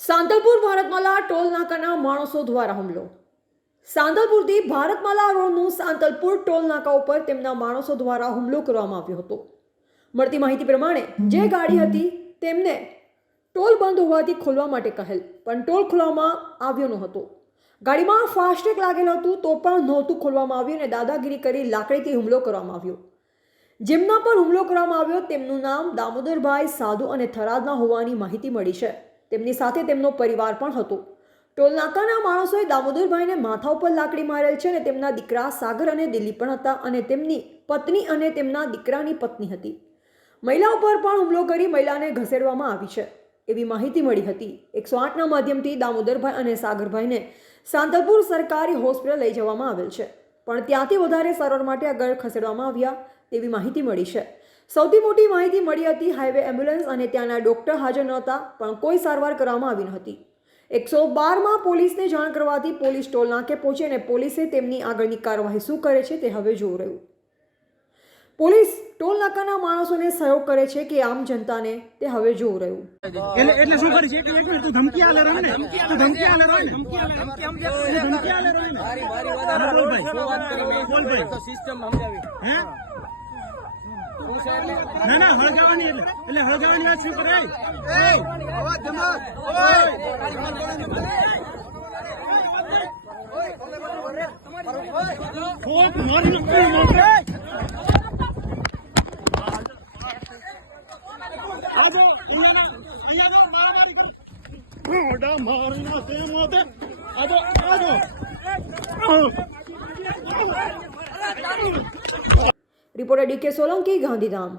Santalpur Bharatmala toll નાકાના માણસો દ્વારા હુમલો. સાંતલપુરથી ભારતમાલા રોડનું સાંતલપુર ટોલ નાકા ઉપર તેમના માણસો દ્વારા હુમલો કરવામાં આવ્યો હતો. મળતી માહિતી પ્રમાણે જે ગાડી હતી તેમને ટોલ બંધ હોવાથી ખોલવા માટે કહેલ, પણ ટોલ ખોલવામાં આવ્યો ન હતો ગાડીમાં ફાસ્ટેગ લાગેલ હતું તો પણ નહોતું ખોલવામાં આવ્યું અને દાદાગીરી કરી લાકડીથી હુમલો કરવામાં આવ્યો. જેમના પર હુમલો કરવામાં આવ્યો તેમનું નામ દામોદરભાઈ સાધુ અને થરાદના હોવાની માહિતી મળી છે. તેમની સાથે તેમનો પરિવાર પણ હતો. ટોલનાકાના માણસોએ દામોદરભાઈને માથા ઉપર લાકડી મારેલ છે અને તેમના દીકરા સાગર અને દિલીપ પણ હતા અને તેમની પત્ની અને તેમના દીકરાની પત્ની હતી. મહિલા ઉપર પણ હુમલો કરી મહિલાને ઘસેડવામાં આવી છે. એવી માહિતી મળી હતી. એકસો આઠના માધ્યમથી દામોદરભાઈ અને સાગરભાઈને સાંતલપુર સરકારી હોસ્પિટલ લઈ જવામાં આવેલ છે. પણ ત્યાંથી વધારે સારવાર માટે આગળ ખસેડવામાં આવ્યા તેવી માહિતી મળી છે. સૌથી મોટી માહિતી મળી હતી હાઈવે એમ્બ્યુલન્સ અને ત્યાંના ડોક્ટર હાજર નહોતા પણ કોઈ સારવાર કરવામાં આવી ન હતી એકસો બારમાં પોલીસને જાણ કરવાથી પોલીસ ટોલ નાકે પહોંચી અને પોલીસે તેમની આગળની કાર્યવાહી શું કરે છે તે હવે જોવું રહ્યું. પોલીસ ટોલ નાકાના માણસોને સહયોગ કરે છે કે આમ જનતાને તે હવે જોવું રહ્યું. એટલે એટલે શું કરીશ છે? એક મિનિટ તું ધમકી આલે રહે ને? તું ધમકી આલે રહે ને ધમકી આલે રહે ને મારી મારી વાત હા, બોલ ભાઈ. શું વાત કરી મેં? બોલ ભાઈ. તો સિસ્ટમ સમજાવી. હે? ના ના હળગાવાની એટલે. એટલે હળગાવાની વાત શું કરાય? મારી ઓડા મારી ના તે મોતે આજો આજો. Reporter decay Solanki Gandhidham